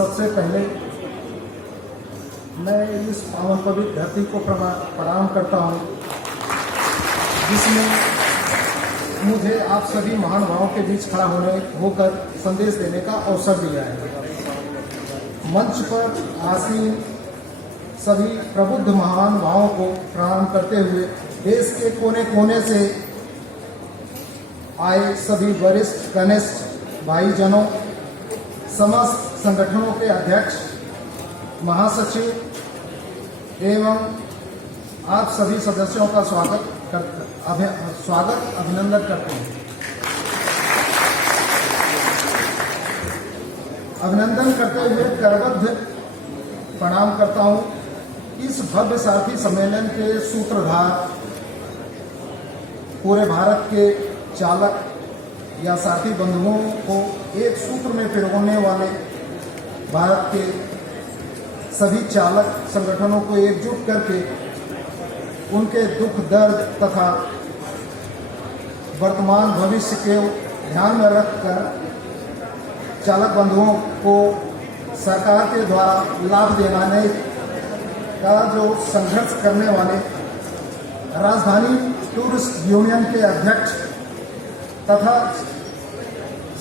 सबसे पहले मैं इस पावन पवित्र धरती को प्रणाम करता हूँ, जिसमें मुझे आप सभी महानुभावों के बीच खड़ा होकर संदेश देने का अवसर दिया है। मंच पर आसीन सभी प्रबुद्ध महानुभावों को प्रणाम करते हुए देश के कोने कोने से आए सभी वरिष्ठ कनिष्ठ भाईजनों, समस्त संगठनों के अध्यक्ष, महासचिव एवं आप सभी सदस्यों का अभिनंदन करते हैं। अभिनंदन करते हुए करबद्ध प्रणाम करता हूं। इस भव्य सारथी सम्मेलन के सूत्रधार, पूरे भारत के चालक या सारथी बंधुओं को एक सूत्र में पिरोने वाले भारत के सभी चालक संगठनों को एकजुट करके उनके दुख दर्द तथा वर्तमान भविष्य के ध्यान में रखकर चालक बंधुओं को सरकार के द्वारा लाभ दिलाने का जो संघर्ष करने वाले राजधानी टूरिस्ट यूनियन के अध्यक्ष तथा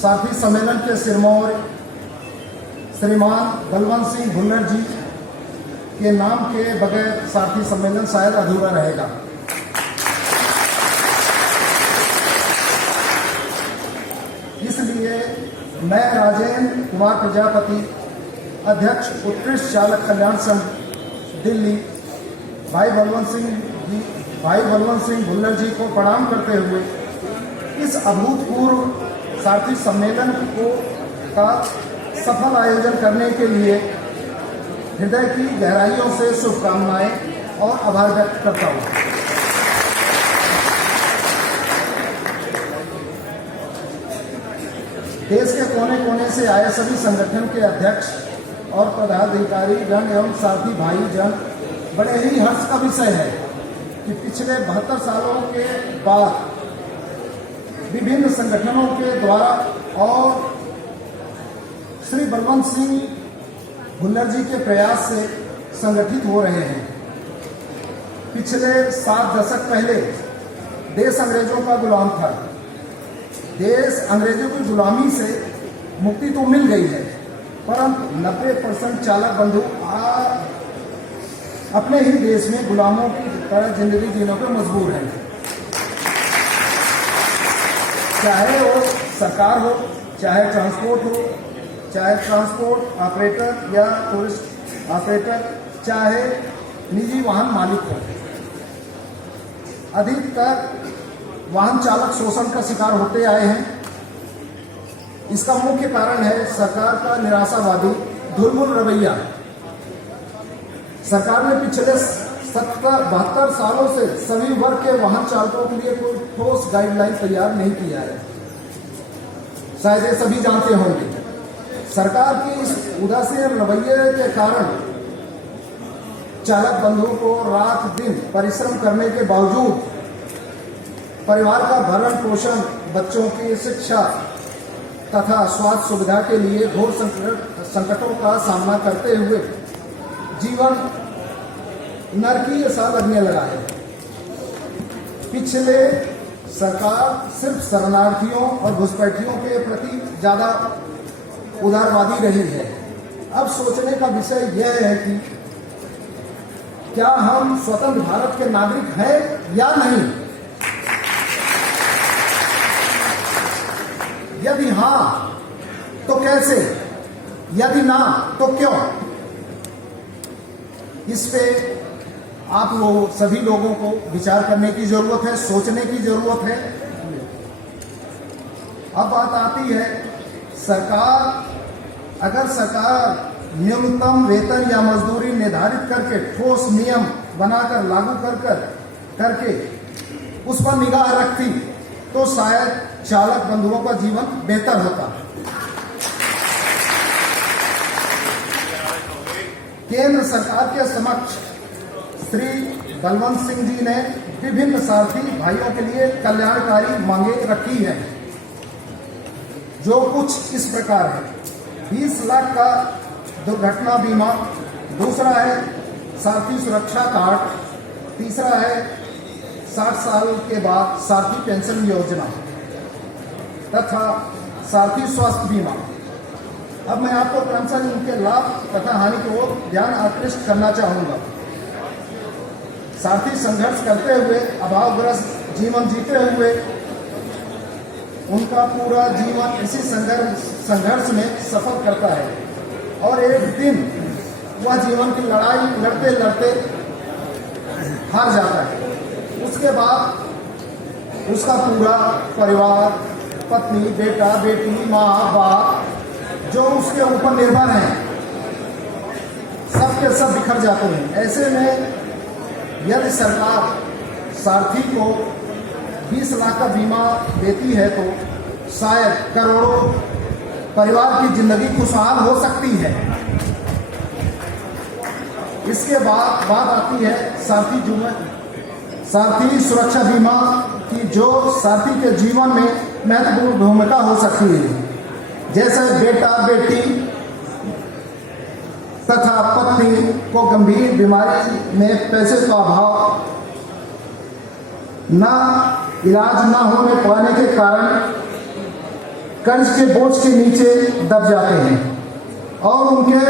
सारथी सम्मेलन के सिरमौर श्रीमान बलवंत सिंह भुल्लर जी के नाम के बगैर सारथी सम्मेलन शायद अधूरा रहेगा। इसलिए मैं राजेंद्र कुमार प्रजापति, अध्यक्ष उत्कृष्ट चालक कल्याण संघ दिल्ली, भाई बलवंत सिंह भुल्लर जी को प्रणाम करते हुए इस अभूतपूर्व सारथी सम्मेलन का सफल आयोजन करने के लिए हृदय की गहराइयों से शुभकामनाएं और आभार व्यक्त करता हूं। देश के कोने कोने से आए सभी संगठन के अध्यक्ष और पदाधिकारी जन एवं सारथी भाई जन, बड़े ही हर्ष का विषय है कि पिछले 72 सालों के बाद विभिन्न संगठनों के द्वारा और श्री बलवंत सिंह भुल्लर जी के प्रयास से संगठित हो रहे हैं। पिछले 7 दशक पहले देश अंग्रेजों का गुलाम था। देश अंग्रेजों की गुलामी से मुक्ति तो मिल गई है, परंतु 90% चालक बंधु अपने ही देश में गुलामों की तरह जिंदगी जीने पर मजबूर हैं। चाहे वो सरकार हो, चाहे ट्रांसपोर्ट हो, चाहे ट्रांसपोर्ट ऑपरेटर या टूरिस्ट ऑपरेटर, चाहे निजी वाहन मालिक हो, अधिकतर वाहन चालक शोषण का शिकार होते आए हैं। इसका मुख्य कारण है सरकार का निराशावादी धूर्मुल रवैया। सरकार ने पिछले 72 सालों से सभी वर्ग के वाहन चालकों के लिए कोई ठोस गाइडलाइन तैयार नहीं किया है। शायद ये सभी जानते होंगे। सरकार की इस उदासीन रवैये के कारण चालक बंधुओं को रात दिन परिश्रम करने के बावजूद परिवार का भरण पोषण, बच्चों की शिक्षा तथा स्वास्थ्य सुविधा के लिए घोर संकटों का सामना करते हुए जीवन नरकीय सा लगने लगा है। पिछले सरकार सिर्फ शरणार्थियों और घुसपैठियों के प्रति ज्यादा उदारवादी रही है। अब सोचने का विषय यह है कि क्या हम स्वतंत्र भारत के नागरिक हैं या नहीं? यदि हां तो कैसे, यदि ना तो क्यों? इस पे आप लोग सभी लोगों को विचार करने की जरूरत है, सोचने की जरूरत है। अब बात आती है अगर सरकार न्यूनतम वेतन या मजदूरी निर्धारित करके ठोस नियम बनाकर लागू करके उस पर निगाह रखती तो शायद चालक बंधुओं का जीवन बेहतर होता। केंद्र सरकार के समक्ष श्री बलवंत सिंह जी ने विभिन्न सारथी भाइयों के लिए कल्याणकारी मांगे रखी हैं, जो कुछ इस प्रकार है। 20 लाख का दुर्घटना बीमा, दूसरा है सारथी सुरक्षा कार्ड, तीसरा है 60 साल के बाद सारथी पेंशन योजना तथा सारथी स्वास्थ्य बीमा। अब मैं आपको क्रमशः इनके लाभ तथा हानि की ओर ध्यान आकृष्ट करना चाहूँगा। सारथी संघर्ष करते हुए, अभावग्रस्त जीवन जीते हुए उनका पूरा जीवन इसी संघर्ष में सफर करता है और एक दिन वह जीवन की लड़ाई लड़ते लड़ते हार जाता है। उसके बाद उसका पूरा परिवार, पत्नी, बेटा, बेटी, माँ, बाप जो उसके ऊपर निर्भर हैं, सब के सब बिखर जाते हैं। ऐसे में यदि सरकार सारथी को 20 लाख का बीमा देती है तो शायद करोड़ों परिवार की जिंदगी खुशहाल हो सकती है। इसके बाद बात आती है सारथी सुरक्षा बीमा की, जो सारथी के जीवन में महत्वपूर्ण भूमिका हो सकती है। जैसे बेटा, बेटी तथा पत्नी को गंभीर बीमारी में पैसे का अभाव, इलाज न होने पाने के कारण कर्ज के बोझ के नीचे दब जाते हैं और उनके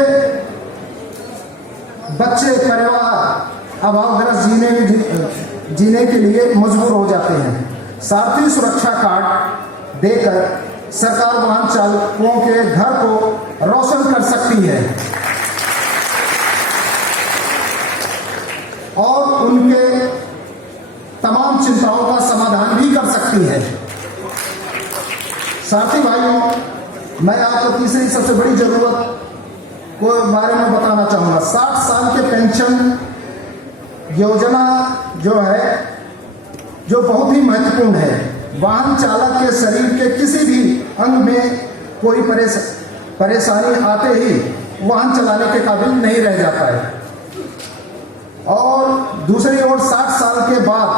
बच्चे, परिवार अभावग्रस्त जीने के लिए मजबूर हो जाते हैं। सारथी सुरक्षा कार्ड देकर सरकार वाहन चालकों के घर को रोशन कर सकती है और उनके तमाम चिंताओं का समाधान भी कर सकती है। साथी भाइयों, मैं आपको तीसरी सबसे बड़ी जरूरत को बारे में बताना चाहूंगा। 60 साल के पेंशन योजना जो है, जो बहुत ही महत्वपूर्ण है। वाहन चालक के शरीर के किसी भी अंग में कोई परेशानी आते ही वाहन चलाने के काबिल नहीं रह जाता है और दूसरी ओर 60 साल के बाद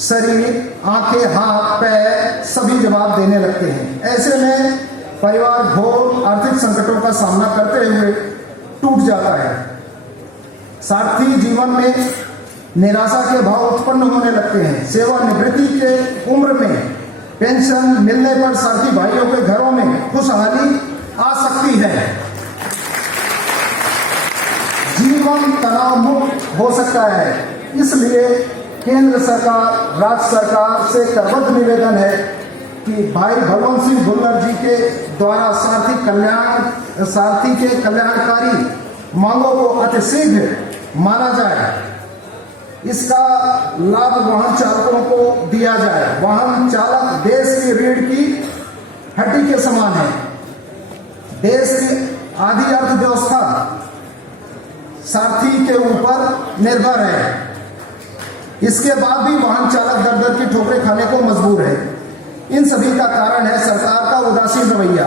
शरीर, आंखें, हाथ, पैर सभी जवाब देने लगते हैं। ऐसे में परिवार घोर आर्थिक संकटों का सामना करते हुए टूट जाता है। सारथी जीवन में निराशा के भाव उत्पन्न होने लगते हैं। सेवानिवृत्ति के उम्र में पेंशन मिलने पर सारथी भाइयों के घरों में खुशहाली आ सकती है। जीवन तनाव मुक्त हो सकता है। इसलिए केंद्र सरकार, राज्य सरकार से करबद्ध निवेदन है कि भाई भगवंत सिंह भुल्लर जी के द्वारा सारथी के कल्याणकारी मांगों को अतिशीघ्र माना जाए। इसका लाभ वाहन चालकों को दिया जाए। वाहन चालक देश की रीढ़ की हड्डी के समान है। देश की आधी अर्थव्यवस्था सारथी के ऊपर निर्भर है। इसके बाद भी वाहन चालक दर दर की ठोकरें खाने को मजबूर है। इन सभी का कारण है सरकार का उदासीन रवैया।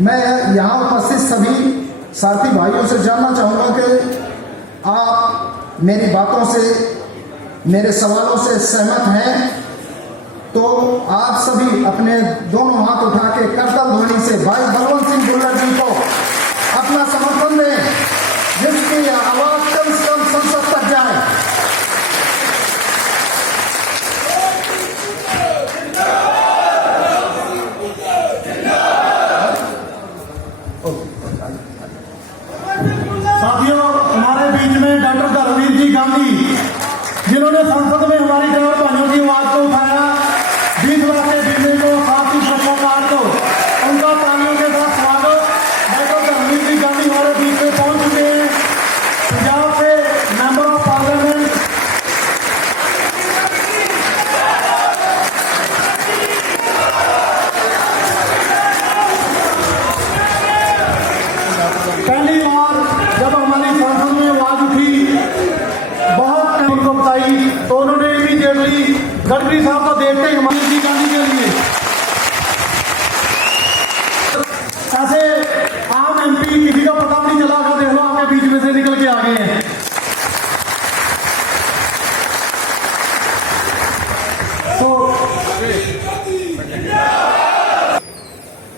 मैं यहाँ उपस्थित सभी सारथी भाइयों से जानना चाहूंगा कि आप मेरी बातों से, मेरे सवालों से सहमत हैं तो आप सभी अपने दोनों हाथ उठा के करतल ध्वनि से भाई बलवंत सिंह भुल्लर जी को अपना समर्थन दें, जिसकी आवाज कम से कम संसद तक जाए। साथियों, हमारे बीच में डॉक्टर धर्मवीर जी गांधी, जिन्होंने संसद में हमारी गौर भाइयों की आवाज को उठाया, 20 लाख के बीमे को, सारथी सुरक्षा कार्ड को, उनका तालियों के साथ स्वागत। डॉक्टर धर्मवीर जी गांधी हमारे बीच में पहुंच चुके हैं। पंजाब से मेंबर ऑफ पार्लियामेंट। पहली बार जब हमारी संसद में आवाज उठी, बहुत उनको बताई तो उन्होंने इमीडिएटली गडकरी साहब को देखते ही हमारी जी गांधी के लिए ऐसे आम एमपी किसी का पता नहीं चला था, देख लो आपके बीच में से निकल के आ गए हैं। तो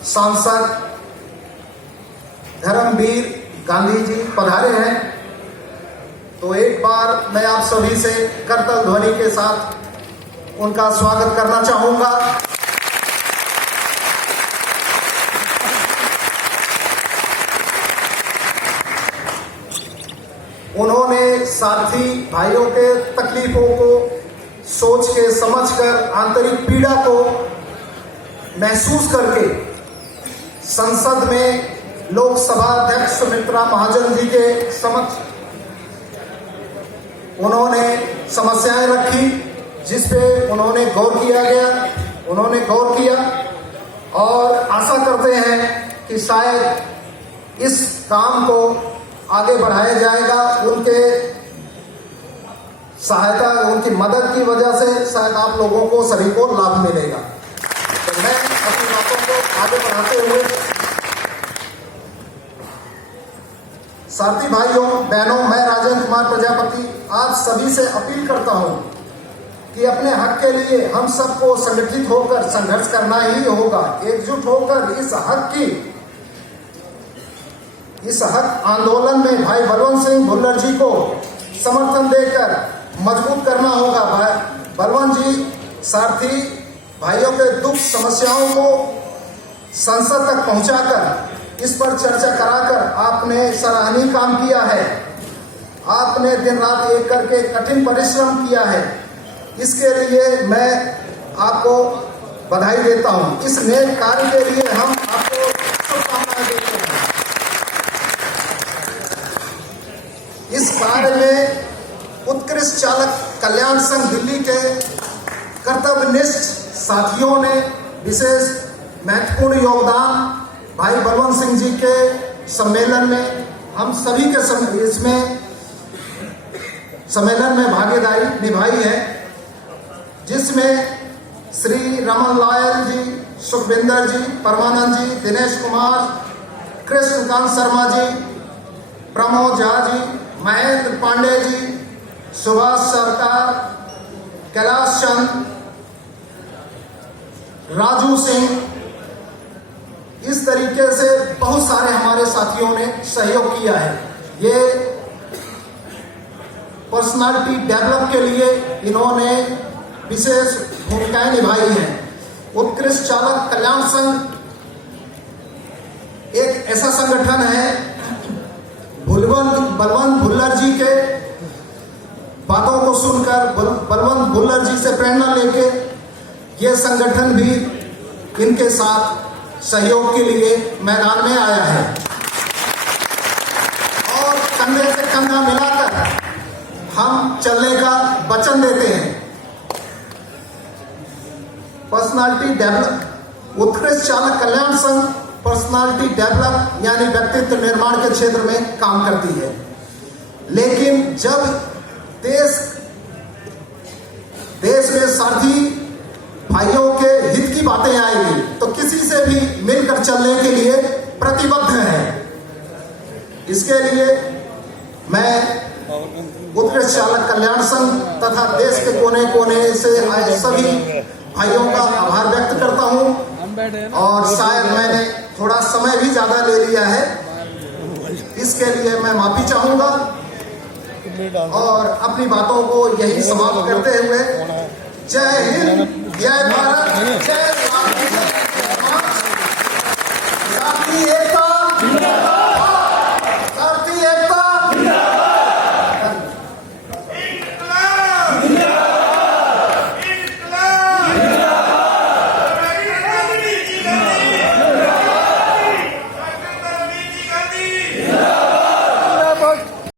सांसद धर्मवीर गांधी जी पधारे हैं, तो एक बार मैं आप सभी से करतल ध्वनि के साथ उनका स्वागत करना चाहूंगा। उन्होंने साथी भाइयों के तकलीफों को सोच के समझकर, आंतरिक पीड़ा को महसूस करके संसद में लोकसभा अध्यक्ष सुमित्रा महाजन जी के समक्ष उन्होंने समस्याएं रखी, जिस पे उन्होंने गौर किया और आशा करते हैं कि शायद इस काम को आगे बढ़ाया जाएगा। उनके सहायता, उनकी मदद की वजह से शायद आप लोगों को सभी को लाभ मिलेगा। तो मैं अपनी बातों को आगे बढ़ाते हुए साथी भाइयों बहनों, मैं राजेंद्र कुमार प्रजापति आप सभी से अपील करता हूं कि अपने हक के लिए हम सबको संगठित होकर संघर्ष करना ही होगा। एकजुट होकर इस हक आंदोलन में भाई बलवंत सिंह भुल्लर जी को समर्थन देकर मजबूत करना होगा। बलवंत जी सारथी भाइयों के दुख समस्याओं को संसद तक पहुंचाकर इस पर चर्चा कराकर आपने सराहनीय काम किया है। आपने दिन रात एक करके कठिन परिश्रम किया है, इसके लिए मैं आपको बधाई देता हूं। इस नेक कार्य के लिए हम आपको शुभकामनाएं देते हैं। इस कार्य में उत्कृष्ट चालक कल्याण संघ दिल्ली के कर्तव्यनिष्ठ साथियों ने विशेष महत्वपूर्ण योगदान भाई बलवंत सिंह जी के सम्मेलन में हम सभी के इसमें सम्मेलन में भागीदारी निभाई है, जिसमें श्री रमन लायल जी, सुखविंदर जी, परमानंद जी, दिनेश कुमार, कृष्णकांत शर्मा जी, प्रमोद झा जी, महेंद्र पांडे जी, सुभाष सरकार, कैलाश चंद, राजू सिंह, इस तरीके से बहुत सारे हमारे साथियों ने सहयोग किया है। ये पर्सनालिटी डेवलप के लिए इन्होंने विशेष भूमिकाएं निभाई हैं। उत्कृष्ट चालक कल्याण संघ एक ऐसा संगठन है, बलवंत भुल्लर जी के बातों को सुनकर, बलवंत भुल्लर जी से प्रेरणा लेके ये संगठन भी इनके साथ सहयोग के लिए मैदान में आया है और कंधे से कंधा मिलाकर हम चलने का वचन देते हैं। पर्सनालिटी डेवलप, उत्कृष्ट चालक कल्याण संघ पर्सनालिटी डेवलप यानी व्यक्तित्व निर्माण के क्षेत्र में काम करती है, लेकिन जब देश में सारथी भाइयों के हित की बातें आएगी तो किसी से भी मिलकर चलने के लिए प्रतिबद्ध है। इसके लिए मैं उत्कृष्ट चालक कल्याण संघ तथा देश के कोने कोने से आए सभी भाइयों का आभार व्यक्त करता हूं और शायद मैंने थोड़ा समय भी ज्यादा ले लिया है, इसके लिए मैं माफी चाहूंगा और अपनी बातों को यही समाप्त करते हुए जय हिंद, जय भारत, जय